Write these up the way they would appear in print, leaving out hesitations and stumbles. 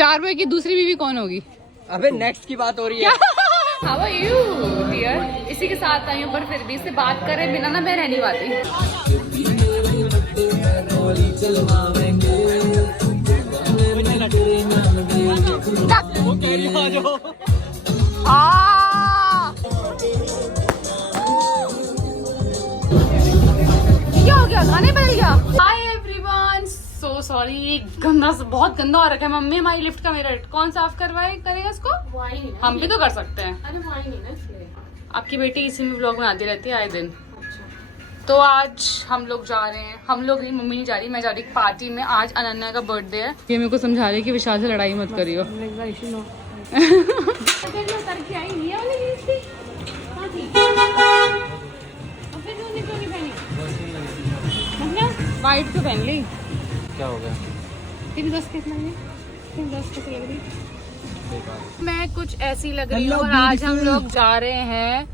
Star boy की दूसरी बीवी कौन होगी? अबे नेक्स्ट की बात हो रही है। How are you, dear? इसी के साथ आई हूँ, पर फिर भी इससे बात करे बिना ना मैं रह नहीं पाती। क्या हो गया? गाने बदल गया। Hi everyone, so sorry, गंदा बहुत गंदा हो रखा है। मम्मी हमारी लिफ्ट का मिरर कौन साफ करेगा इसको? हम भी तो कर सकते हैं। अरे वही नहीं ना इसलिए। आपकी बेटी इसी में व्लॉग बनाती रहती है आए दिन। तो आज हम लोग जा रहे हैं, हम लोग नहीं, मम्मी नहीं जा रही, मैं जा रही पार्टी में। आज अनन्या का बर्थडे है। ये मेरे को समझा रही है कि विशाल से लड़ाई मत करियो। वाइट तो पहन ली। क्या हो गया? तेरी दस कितना है? तेरी दस कैसे लग रही? मैं कुछ ऐसी लग रही हूँ। और आज हम लोग जा रहे हैं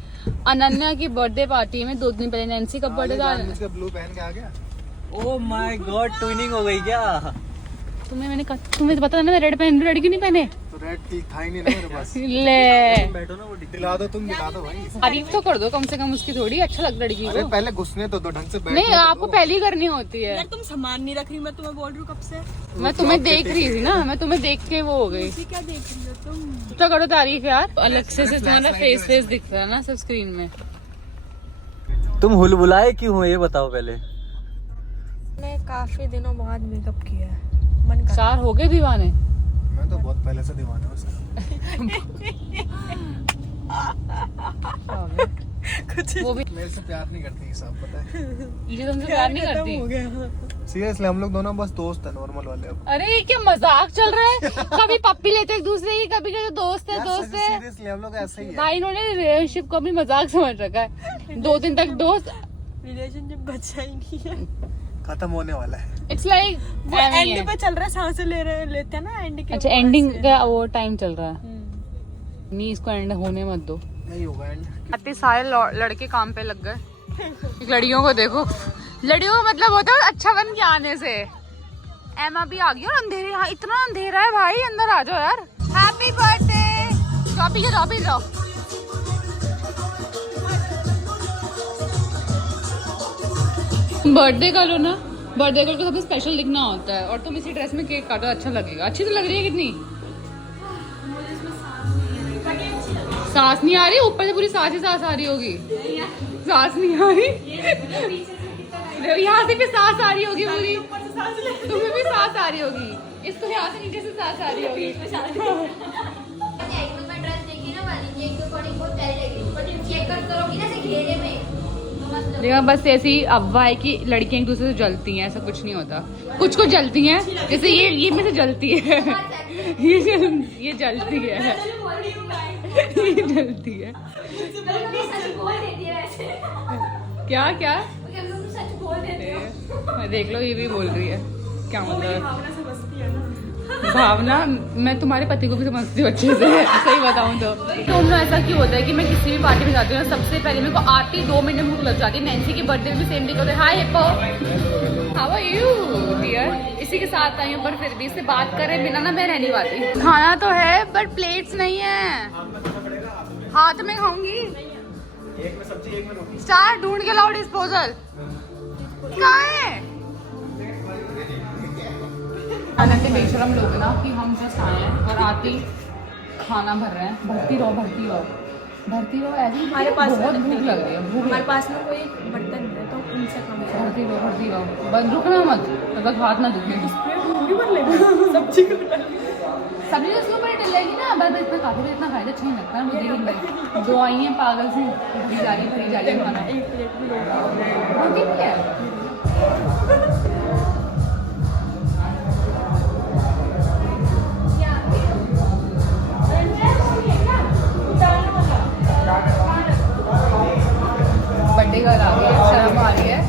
अनन्या की बर्थडे पार्टी में। 2 दिन पहले नैन्सी का बर्थडे था। ब्लू पहन के आ गया। ओह माय गॉड, ट्विनिंग हो गई क्या? तुम्हें तो पता था ना, रेड पहन रेड क्यों नहीं पहने? तो रेड की था ही नहीं ना मेरे पास। ले बैठो ना, वो दिला दो, तुम दिला दो भाई। तारीफ तो कर दो कम से कम उसकी, थोड़ी अच्छा लगता लड़की अरे को। पहले घुसने तो दो ढंग से बैठ। नहीं, आपको पहले ही करनी होती है। यार तुम सामान नहीं रख रही, मैं तुम्हें बोल रही हूँ कब से। मैं तुम्हें देख रही थी ना, मैं तुम्हें देख के वो हो गई। क्या देख रही हो तुम? तो करो तारीफ यार। अलग से तुम्हारा फेस दिख रहा है ना सब स्क्रीन में। तुम हुलबुलाए क्यों हो ये बताओ पहले। मैं काफी दिनों बाद मेकअप किया है, मन कर। 4 हो गए दीवाने। मैं तो बहुत पहले से दीवाना हूँ उसका। कुछ वो भी मेरे से प्यार नहीं करती, सब पता है। ये तुमसे प्यार नहीं करती। हो गया। सीरियसली हम लोग दोनों बस दोस्त हैं, नॉर्मल वाले। अब अरे ये क्या मजाक चल रहा है? कभी पप्पी लेते एक दूसरे की, कभी कहते दोस्त है दोस्त है। सीरियसली हम लोग ऐसे ही है। भाई इन्होंने रिलेशनशिप को भी मजाक समझ रखा है। 2 दिन तक दोस्त। रिलेशनशिप बचा ही नहीं है, खत्म होने वाला है। इट्स लाइक वो एंड पे चल रहा है, सांसें लेते हैं ना एंड के। अच्छा, एंडिंग का वो टाइम चल रहा है। नहीं, इसको एंड होने मत दो। नहीं होगा एंड। इतने सारे लड़के काम पे लग गए। लड़कियों को देखो, लड़कियों का मतलब होता है अच्छा बन के आने से। एमा भी आ गई और अंधेरे, यहाँ इतना अंधेरा है भाई, अंदर आ जाओ यार। Happy birthday. जाओ पी जाओ। बर्थडे का लो ना, बर्थडे गर्ल को सबसे स्पेशल लिखना होता है। और तुम इसी ड्रेस में केक काटो, अच्छा लगेगा। अच्छी तो लग रही है कितनी। सांस नहीं आ रही, ऊपर से पूरी सांस ही सांस आ रही होगी। सांस नहीं आ रही, यहाँ से भी सांस आ रही होगी पूरी। तुम्हें भी सांस आ रही होगी, इसको यहाँ से नीचे से सांस आ रही होगी। देखा, बस ऐसी अफवाह है कि लड़कियां एक दूसरे से जलती हैं, ऐसा कुछ नहीं होता। कुछ जलती हैं, जैसे ये में से जलती है। ये जलती है। ये जलती है। क्या देख लो, ये भी बोल रही है। क्या मतलब भावना? मैं तुम्हारे पति को भी समझती हूँ अच्छे से, सही बताऊँ तो। तुम लोग ऐसा क्यों होता है कि मैं किसी भी पार्टी में जाती हूँ, सबसे पहले मेरे को आती 2 मिनट में भूख लग जाती है। नैन्सी के बर्थडे में भी सेम डे होता है। Hi hippo, how are you dear? इसी के साथ आई हूँ, पर फिर भी इससे बात करे बिना ना मैं रह नहीं पाती। खाना तो है बट प्लेट्स नहीं है, हाथ में खाऊंगी। एक में सब्जी, एक में रोटी। स्टार ढूंढ के लाओ डिस्पोजल। कहाँ है? हालांकि बेशरम लोग ना कि हम जस्ट आए हैं और आते ही खाना भर रहे हैं। भरती रहो ऐसे। हमारे पास बहुत भूख लग रही है। हमारे पास में कोई बर्तन है तो उनसे खाना। भरती रहो बस, रुकना मत, तब हाथ ना दुखे। सब्जी को सब्जी तो उसके ऊपर ही डलेगी ना, बस इतना काफी, इतना खाए अच्छा नहीं लगता मुझे। 2 आई हैं पागल से, भरी जा रही है खाना। एक प्लेट में रोटी भी है। बर्थडे गर्ल आ गई है, शर्म आ रही है।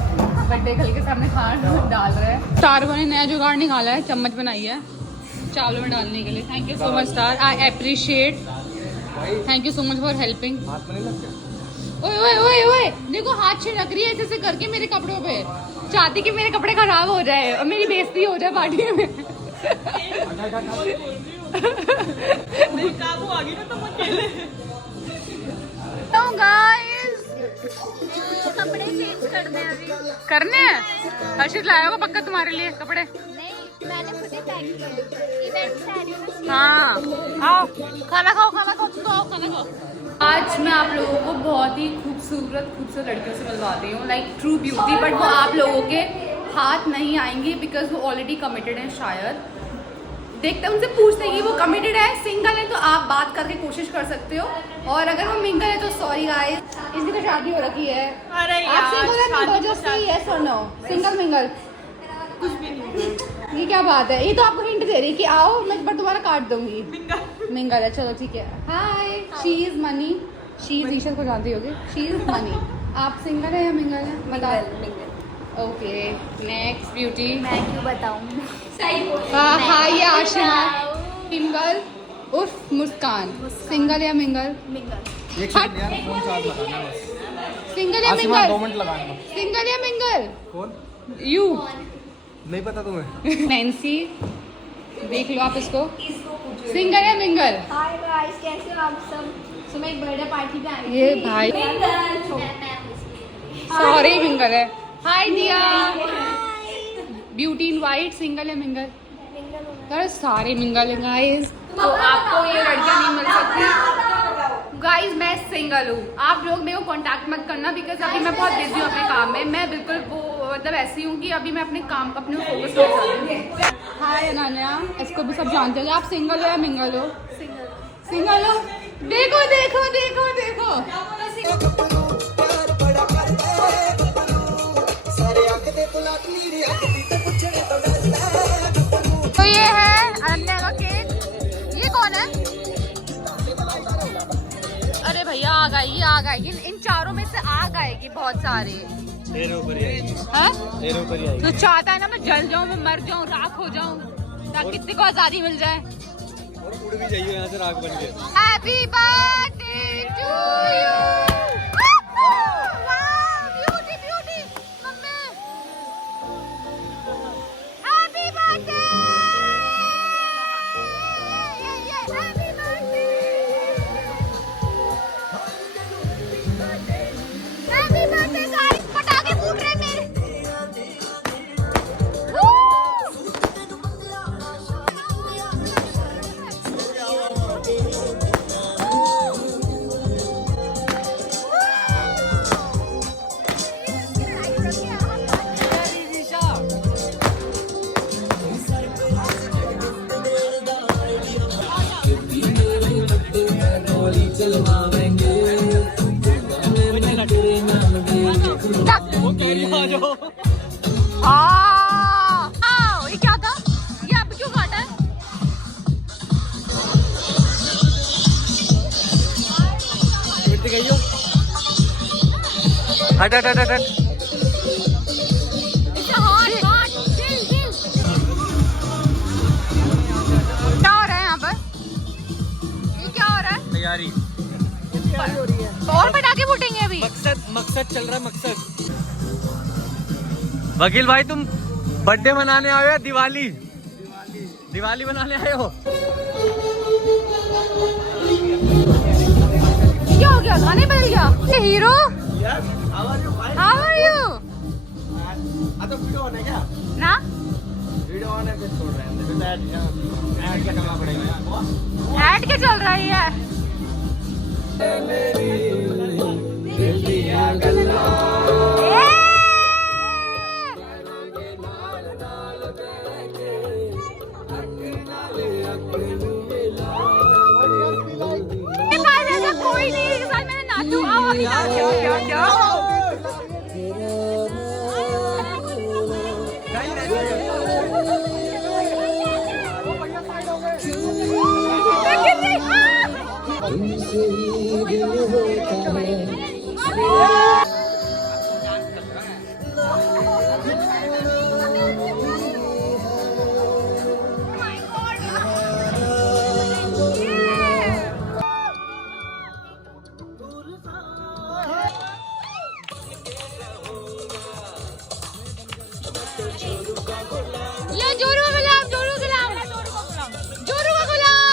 बर्थडे गर्ल के सामने खाना डाल रहे हैं। स्टार ने नया जुगाड़ निकाला है, चम्मच बनाई है चावलों में डालने के लिए। Thank you so much star, I appreciate. Thank you so much for helping. ओए देखो, हाथ छिड़क रही है ऐसे करके मेरे कपड़ों पे। चाहती कि मेरे कपड़े खराब हो जाए और मेरी बेइज्जती हो जाए पार्टी में। नहीं काबू आ गई ना तुम अकेले। तो गाइस कपड़े चेंज करने अभी करने हैं। हर्षित लाया होगा पक्का तुम्हारे लिए कपड़े। नहीं, मैंने खुद ही पैक किया। इवेंट से आ रही हूँ ना। हाँ आओ खाना खाओ खाना खाओ तुम आओ खाना खाओ। आज मैं आप लोगों को बहुत ही खूबसूरत लड़कियों से मिलवाती हूँ, लाइक ट्रू ब्यूटी, बट वो आप लोगों के हाथ नहीं आएंगी बिकॉज वो ऑलरेडी कमिटेड हैं शायद। देखते उनसे पूछते हैं कि वो कमिटेड है, सिंगल है तो आप बात करके कोशिश कर सकते हो, और अगर वो मिंगल है तो सॉरी गाइस, इसकी तो शादी हो रखी है। अरे आप सिंगल है तो जस्ट यस और नो, सिंगल मिंगल कुछ भी नहीं। ये क्या बात है, ये तो आपको हिंट दे रही कि आओ मैं पर तुम्हारा काट दूंगी। मिंगल है, चलो ठीक है। Hi she is Mani, she is Isha को जानती होगी, शी इज मनी। आप सिंगल है या मिंगल है बताओ। Okay next beauty. मैं क्यों बताऊँ? हाँ हाँ ये आशिमा सिंगल उर्फ मुस्कान, सिंगल या मिंगल? मिंगल। एक सेकंड यार, फोन चार्ज लगाना बस। सिंगल या आसिमा, मिंगल? 2 मिनट लगाना। सिंगल या मिंगल? कौन? यू। नहीं पता तुम्हें? नैन्सी देख लो आप इसको, सिंगल या मिंगल? हाय गाइस, कैसे हो आप सब? सो मैं एक बर्थडे पार्टी पे आई ये थी। भाई मिंगल। सॉरी मिंगल है। हाय दिया ब्यूटी इन वाइट, सिंगल या मिंगल? यार सारे मिंगल हैं गाइस, तो आपको ये लड़कियां नहीं मिल सकती। गाइस मैं सिंगल हूँ, आप लोग मेरे को कांटेक्ट मत करना बिकॉज अभी मैं बहुत बिजी हूँ अपने काम में। मैं बिल्कुल वो मतलब ऐसी हूँ कि अभी मैं अपने काम अपने फोकस कर सकती हूँ। हाय अनन्या, इसको भी सब जानते हो। आप सिंगल हो या मिंगल हो? सिंगल हो? देखो देखो देखो देखो तो ये है अनन्या का केक। ये कौन है? अरे भैया आग आएगी आग आएगी, इन चारों में से आग आएगी बहुत सारे। तेरे ऊपर ही आएगी, हाँ? तेरे ऊपर ही आएगी। तो चाहता है ना मैं जल जाऊं, मैं मर जाऊं, राख हो जाऊं, ताकि किसी को आजादी मिल जाए। और उड़ भी जाइए यहाँ से राख बन के। Happy birthday to you. ये क्या था? ये अब क्यों काटा है? हट हट हट हट। क्या हो रहा है यहाँ पर? ये क्या हो रहा है? तैयारी और पटाखे फूटेंगे अभी। मकसद चल रहा है, मकसद। वकील भाई तुम बर्थडे मनाने आए हो या दिवाली? दिवाली मनाने आए हो? क्या हो गया? गाने बदल गया? Hero how are you? Video on है क्या? ना वीडियो ऑन है, फिर छोड़ रहे हैं, फिर ऐड क्या करना पड़ेगा? ऐड क्या चल रही है? कोई नहीं है, साथ मैंने नाचू। आओ अभी नाचो। क्या जोरू का गुलाम, जोरू का गुलाम, जोरू का गुलाम।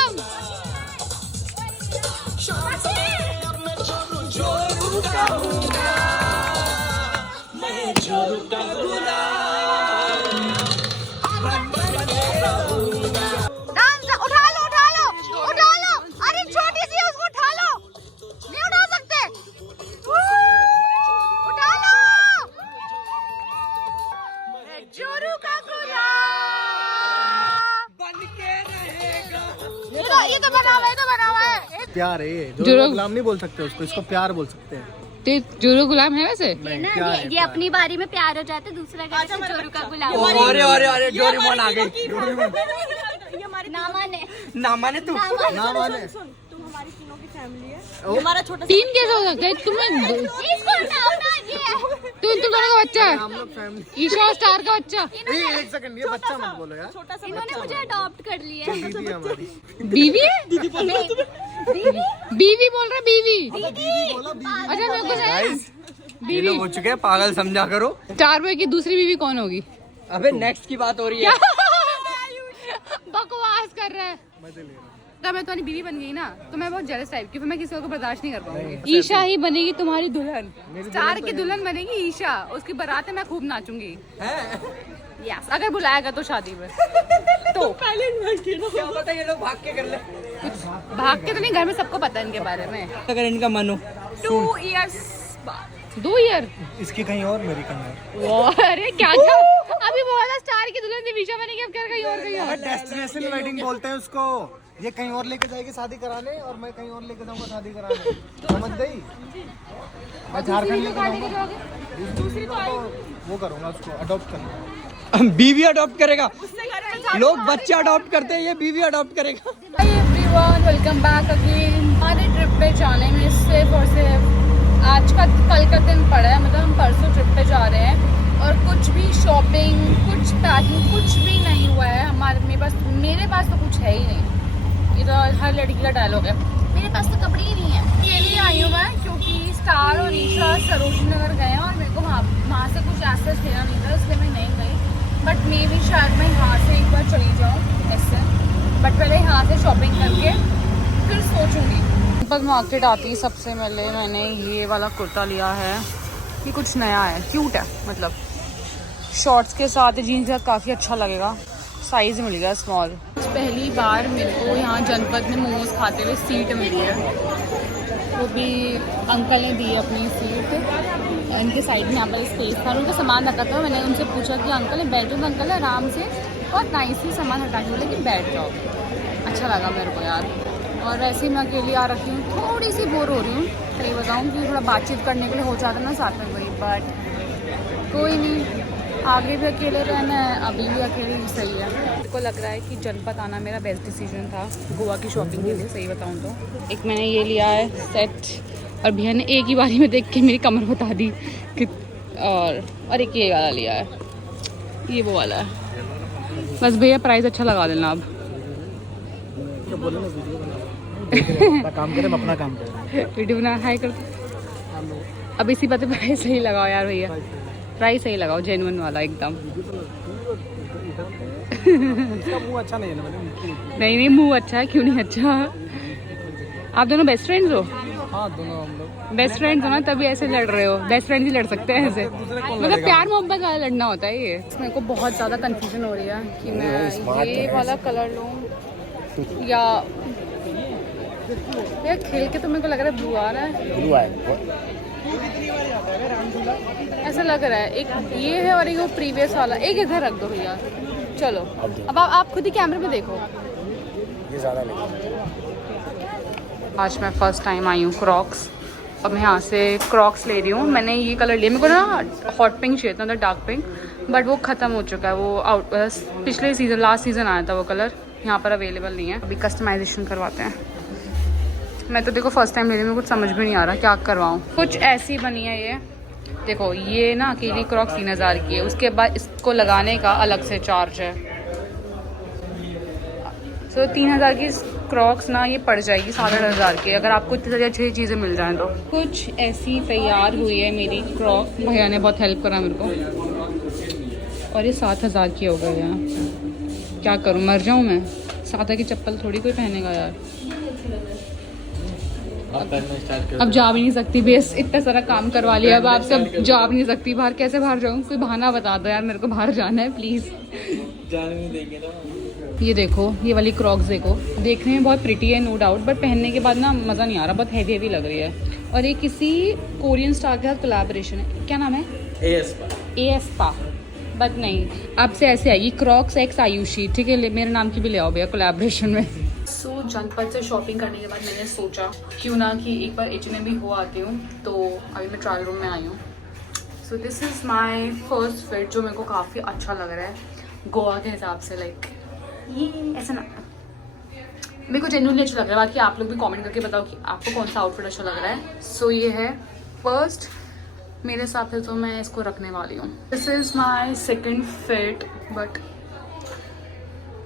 तो बना हुआ है। प्यार है ये, जोरो- जोरो गुलाम नहीं बोल सकते उसको, इसको प्यार बोल सकते हैं। ते जोरो गुलाम है वैसे। ये ना प्यार है, ये अपनी बारी में प्यार हो जाते, दूसरा कहते हैं चोरू का गुलाम। अरे डोरेमोन आ गई। ना माने ना माने तू। ना माने तुम हमारी तीनों की फैमिली है, हमारा छोटा टीम कैसे हो सकता है तुम्हें? इसको हटाओ ना ये। तुम दोनों का बच्चा है, हम लोग फैमिली। ईशा स्टार का बच्चा। एक सेकंड, ये बच्चा मत बोलो यार, छोटा सा इन्होंने मुझे अडॉप्ट कर लिया है। दीदी है हमारी। बीवी है, बीवी बोल रहा है, बीवी। दीदी बोला, दीदी। अच्छा मेरे को गाइस ये बीवी लोग हो चुके हैं पागल, समझा करो। स्टार बॉय की दूसरी बीवी कौन होगी? अबे नेक्स्ट की बात हो रही है। बकवास कर रहा है। मजे ले रहा हूँ। अगर मैं तुम्हारी बीवी बन गई ना तो मैं बहुत जेलस टाइप की, फिर मैं किसी और को बर्दाश्त नहीं कर पाऊंगी। ईशा ही बनेगी तुम्हारी दुल्हन, स्टार की दुल्हन बनेगी ईशा। उसकी बारात में मैं खूब नाचूंगी। यस, अगर बुलाएगा तो शादी में। तो क्या पता ये लोग भाग के कर ले। कुछ भाग के तो नहीं, घर में सबको पता है इनके बारे में। अगर इनका मन हो। 2 इयर्स 2 ईयर। इसकी कहीं और, मेरी कहीं और। अरे क्या क्या अभी बोला था स्टार की दुल्हन से ईशा बनेगी, अब क्या कहीं और कहीं और। डेस्टिनेशन वेडिंग बोलते हैं उसको। ये कहीं और लेके जाएगी शादी कराने, और मैं कहीं और लेके जाऊंगा शादी कराने। समझ गई? मैं झारखंड लेके जाऊंगा, दूसरी तो वो करूंगा, उसको अडॉप्ट करूंगा। बीवी अडॉप्ट करेगा। लोग बच्चे अडॉप्ट करते हैं, ये बीवी अडॉप्ट करेगा। Hi everyone, welcome back again. हमारे ट्रिप पे जाने में सिर्फ और सिर्फ आज का कल का दिन पड़ा है, मतलब हम परसों ट्रिप पे जा रहे हैं और कुछ भी शॉपिंग, कुछ पैकिंग, कुछ भी नहीं हुआ है मेरे पास तो कुछ है ही नहीं। ये तो हर लड़की का डायलॉग है, मेरे पास तो कपड़े ही नहीं है। के लिए आई हूँ मैं क्योंकि स्टार और ईशा सरोजनी नगर गए हैं और मेरे को वहाँ से कुछ एसेस लेना नहीं था, इसलिए मैं नहीं गई। बट मे भी शायद मैं यहाँ से एक बार चली जाऊँ ऐसे, बट पहले यहाँ से शॉपिंग करके फिर सोचूंगी। पर मार्केट आती है सबसे पहले मैंने ये वाला कुर्ता लिया है। ये कुछ नया है, क्यूट है, मतलब शॉर्ट्स के साथ जीन्स के साथ काफ़ी अच्छा लगेगा। साइज़ मिल गया स्मॉल। पहली बार मेरे को यहाँ जनपद में मोमोज खाते हुए सीट मिली है, वो भी अंकल ने दी है अपनी सीट। इनके साइड में यहाँ पर स्पेस था, उनका सामान रखा था। मैंने उनसे पूछा कि अंकल बैठो, तो अंकल आराम से और नाइसली सामान हटा के बोले कि बैठ जाओ। अच्छा लगा मेरे को यार। और ऐसे ही मैं अकेली आ रखी हूँ, थोड़ी सी बोर हो रही हूँ, सही बताऊँ कि थोड़ा बातचीत करने के लिए हो जाता ना साथ में कोई, बट कोई नहीं, आगे भी अकेले रहना है, अभी भी अकेले ही सही है। मेरे को लग रहा है कि जनपद आना मेरा बेस्ट डिसीजन था गोवा की शॉपिंग के लिए, सही बताऊँ तो। एक मैंने ये लिया है सेट और भैया ने एक ही बारी में देख के मेरी कमर बता दी कि और एक ये वाला लिया है, ये वो वाला है। बस भैया प्राइस अच्छा लगा देना अब। काम करें, अपना काम करें। वीडियो बना हाई कर। अब इसी बात पे प्राइस सही लगाओ यार भैया, प्राइस सही लगाओ, जेन्युइन वाला एकदम। इसका मुंह अच्छा नहीं है ना मैंने। नहीं मुंह अच्छा है, क्यों नहीं अच्छा। आप दोनों बेस्ट फ्रेंड्स हो? हाँ, दोनों हम लोग बेस्ट फ्रेंड्स हो ना, तभी ऐसे लड़ रहे हो। बेस्ट फ्रेंड्स ही लड़ सकते हैं ऐसे, मतलब प्यार मोहब्बत वाला लड़ना होता है ये। मेरे को बहुत ज़्यादा कंफ्यूजन हो रही है कि मैं ये वाला कलर लूँ या यार खेल के तो मेरे को लग रहा है ब्लू आ रहा है, ऐसा लग रहा है। एक ये है और एक वो प्रीवियस वाला, एक इधर रख दो भैया। चलो अब आप खुद ही कैमरे में देखो। ये ज़्यादा आज मैं फर्स्ट टाइम आई हूँ क्रॉक्स, अब मैं यहाँ से क्रॉक्स ले रही हूँ। मैंने ये कलर लिया, मेरे को ना हॉट पिंक चाहिए था, डार्क पिंक, बट वो ख़त्म हो चुका है। वो आउट पिछले सीज़न, लास्ट सीज़न आया था वो कलर, यहाँ पर अवेलेबल नहीं है। अभी कस्टमाइजेशन करवाते हैं। मैं तो देखो फर्स्ट टाइम ले रही हूँ, कुछ समझ भी नहीं आ रहा क्या करवाऊँ। कुछ ऐसी बनी है ये, देखो ये ना अकेली क्रॉक्स 3000 की है, उसके बाद इसको लगाने का अलग से चार्ज है। तो 3000 की क्रॉक्स ना ये पड़ जाएगी 8500 की, अगर आपको इतनी सारी अच्छी चीज़ें मिल जाएं तो। कुछ ऐसी तैयार हुई है मेरी फ्रॉक, भैया ने बहुत हेल्प करा मेरे को, और ये 7000 की हो गई है। क्या करूँ, मर जाऊँ मैं? 7000 की चप्पल थोड़ी कोई पहनेगा यार। अब जा भी नहीं सकती, बेस इतना सारा काम करवा लिया, अब आपसे अब जा भी नहीं सकती बाहर। कैसे बाहर जाऊँ? कोई बहाना बता दो यार, मेरे को बाहर जाना है प्लीज़। जाने नहीं देंगे ना। ये देखो, ये वाली क्रॉक्स देखो, देखने में बहुत प्रिटी है नो डाउट, बट पहनने के बाद ना मज़ा नहीं आ रहा, बहुत हैवी लग रही है। और ये किसी कोरियन स्टार के साथ कोलैबोरेशन है, क्या नाम है? ASPA, बट नहीं, अब से ऐसे आएगी क्रॉक्स एक्स आयुषी, ठीक है? मेरे नाम की भी ले आओ भैया कोलैबोरेशन में। सो जनपद से शॉपिंग करने के बाद मैंने सोचा क्यों ना कि एक बार H&M भी हो आती हूँ, तो अभी मैं ट्रायल रूम में आई हूँ। So this is my first fit जो मेरे को काफ़ी अच्छा लग रहा है गोवा के हिसाब से। लाइक ये ऐसा ना मेरे को जेन्युइनली अच्छा लग रहा है। बाकी आप लोग भी कमेंट करके बताओ कि आपको कौन सा आउटफिट अच्छा लग रहा है। सो ये है फर्स्ट मेरे हिसाब से, तो मैं इसको रखने वाली हूँ। This is my second fit, but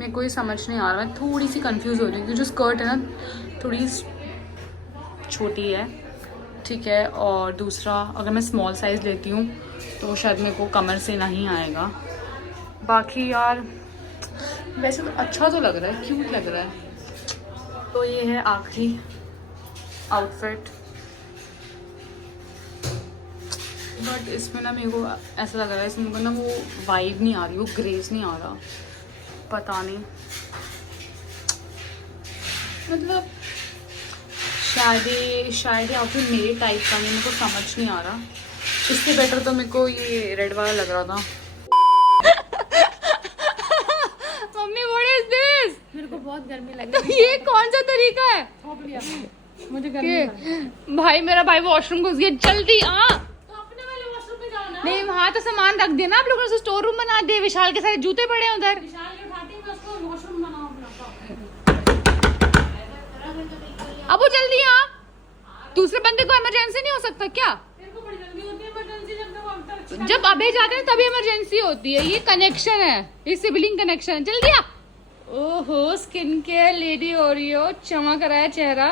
मेरे को ये समझ नहीं आ रहा, मैं थोड़ी सी कंफ्यूज हो रही हूँ क्योंकि जो स्कर्ट है ना थोड़ी छोटी है, ठीक है। और दूसरा अगर मैं स्मॉल साइज़ लेती हूँ तो शायद मेरे को कमर से नहीं आएगा। बाकी यार वैसे तो अच्छा तो लग रहा है, क्यूट लग रहा है। तो ये है आखिरी आउटफिट, बट इसमें ना मेरे को ऐसा लग रहा है इसमें मेरे को ना वो वाइब नहीं आ रही, वो ग्रेस नहीं आ रहा, पता नहीं, मतलब शायद आउटफिट मेरे टाइप का नहीं, मेरे को समझ नहीं आ रहा। इससे बेटर तो मेरे को ये रेड वाला लग रहा था। Mummy what is this? मेरे को बहुत गर्मी लग तो ये कौन सा तरीका है? मुझे गर्मी भाई मेरा भाई वॉशरूम घुस गया, जल्दी आ। तो अपने वाले वॉशरूम में जाओ ना। नहीं वहाँ तो सामान रख देना, आप लोगों ने स्टोर रूम बना दिया, विशाल के सारे जूते पड़े हैं उधर। विशाल के उठाती हूँ मैं उसको वॉशरूम बनाओ अपना। अब वो जल्दी आ, दूसरे बंदे को इमरजेंसी नहीं हो सकता क्या? मेरे को बड़ी जल्दी होती है इमरजेंसी, जब तक वो अंतर जब अबे जाते हैं तभी इमरजेंसी होती है, ये कनेक्शन है, ये सिबलिंग कनेक्शन है। जल्दी आ। ओहो स्किन केयर लेडी हो रही हो, चमक रहा है चेहरा।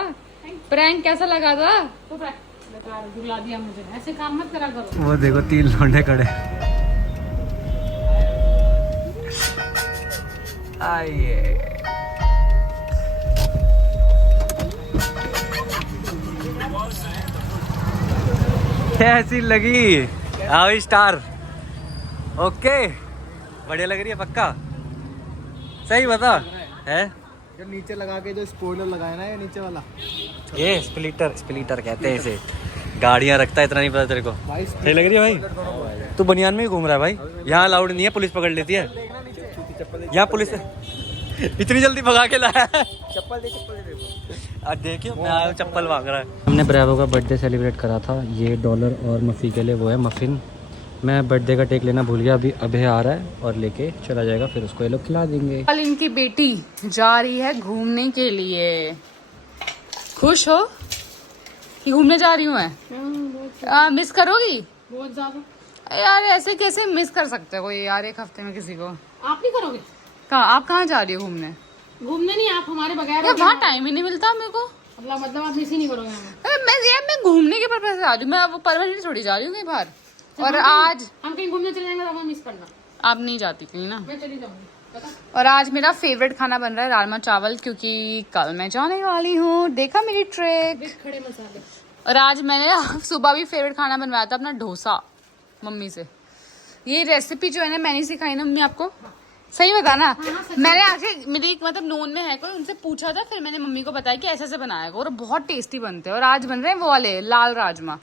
प्रैंक कैसा लगा था? तो बेकार बुला दिया मुझे, ऐसे काम मत करा करो। वो देखो 3 लौंडे खड़े। आइए कैसी लगी? आओ स्टार। ओके बढ़िया लग रही है पक्का? सही बता है? जो नीचे लगा के जो स्पॉइलर लगाया ना, ये नीचे वाला, ये स्प्लिटर कहते हैं इसे। गाड़ियाँ रखता है, इतना नहीं पता तेरे को। भाई सही लग रही है भाई? तू बनियान में ही घूम रहा है भाई? यहाँ अलाउड नहीं है, पुलिस पकड़ लेती है। यहाँ पुलिस इतनी जल्दी भगा के लाया है। चप्पल दे आज देखियो मैं आया चप्पल मांग रहा है। हमने ब्रेवो का बर्थडे सेलिब्रेट करा था। ये डॉलर और मफ़ी के लिए वो है मफ़िन। मैं बर्थडे का टेक लेना भूल गया, अभी अभय आ रहा है और लेके चला जाएगा, फिर उसको ये लोग खिला देंगे। कल इनकी बेटी जा रही है घूमने के लिए। खुश हो कि घूमने जा रही हूँ मैं? मिस करोगी? बहुत ज्यादा यार ऐसे कैसे मिस कर सकते हो यार एक हफ्ते में किसी को? आप नहीं करोगे? आप कहाँ जा रही हो घूमने? घूमने नहीं, आप हमारे बगैर यार वहाँ टाइम ही नहीं मिलता मेरे को। मतलब आप मिस ही नहीं करोगे हमें। मैं घूमने के पर्पज से आ रही हूँ, मैं वो परमानेंट थोड़ी जा रही हूँ कहीं बाहर। और आज हम कहीं घूमने चले जाएंगे तो हमें मिस करना। आप नहीं जाती कहीं ना? मैं चली जाऊंगी पता। और आज मेरा फेवरेट खाना बन रहा है राजमा चावल, क्योंकि कल मैं जाने वाली हूँ। देखा मेरी ट्रिक? खड़े मसाले। और आज मैंने सुबह भी फेवरेट खाना बनवाया था अपना डोसा मम्मी से। ये रेसिपी जो है ना मैंने सिखाई ना मम्मी आपको, सही बताना। मैंने आके मेरी मतलब नोन में है कोई, उनसे पूछा था, फिर मैंने मम्मी को बताया कि ऐसे ऐसे बनाया और बहुत टेस्टी बनते हैं। और आज बन रहे हैं वो वाले लाल राजमा।